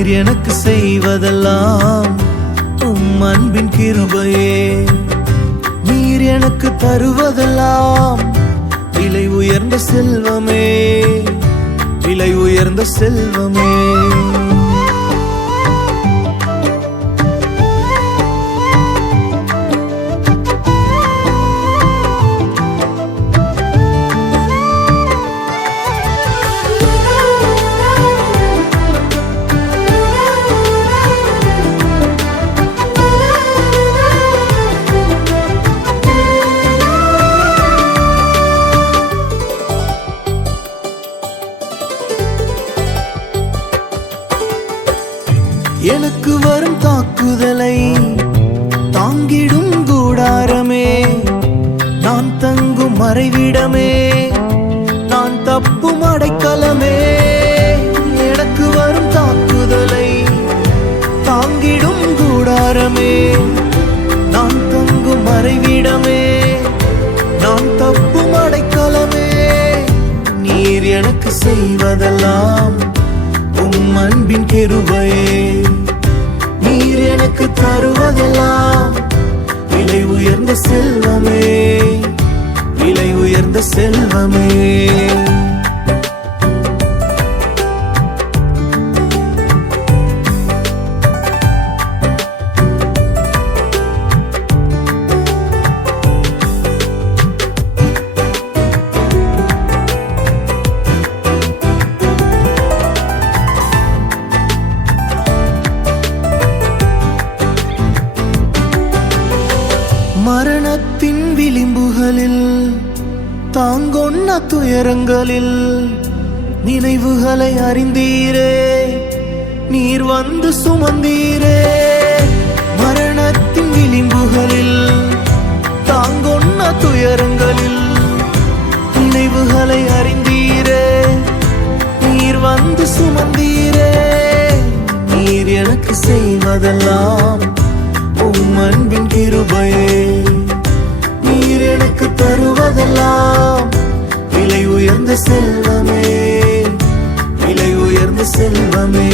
நீர் எனக்கு செய்வதெல்லாம் உம் அன்பின் கிருபையே. நீர் எனக்கு தருவதெல்லாம் விலை உயர்ந்த செல்வமே, விலை உயர்ந்த செல்வமே. எனக்கு வரும் தாக்குதலை தாங்கிடும் கூடாரமே, நான் தங்கும் மறைவிடமே, நான் தப்பும் அடைக்கலமே. எனக்கு வரும் தாக்குதலை தாங்கிடும் கூடாரமே, நான் தங்கும் மறைவிடமே, நான் தப்பும் அடைக்கலமே. நீர் எனக்கு செய்வதெல்லாம் உம் அன்பின் கிருபையே. நீர் எனக்கு தருவதெல்லாம் விலை உயர்ந்த செல்வமே, விலை உயர்ந்த செல்வமே. மரணத்தின் விளிம்புகளில் தாங்கொன்ன துயரங்களில் நினைவுகளை அறிந்தீரே, நீர் வந்து சுமந்தீரே. மரணத்தின் விளிம்புகளில் தாங்கொன்ன துயரங்களில் நினைவுகளை அறிந்தீரே, நீர் வந்து சுமந்தீரே. நீர் எனக்கு செய்வதெல்லாம் உம் அன்பின் கிருபையே. நீர் எனக்கு தருவதெல்லாம் விலை உயர்ந்த செல்வமே, விலை உயர்ந்த செல்வமே.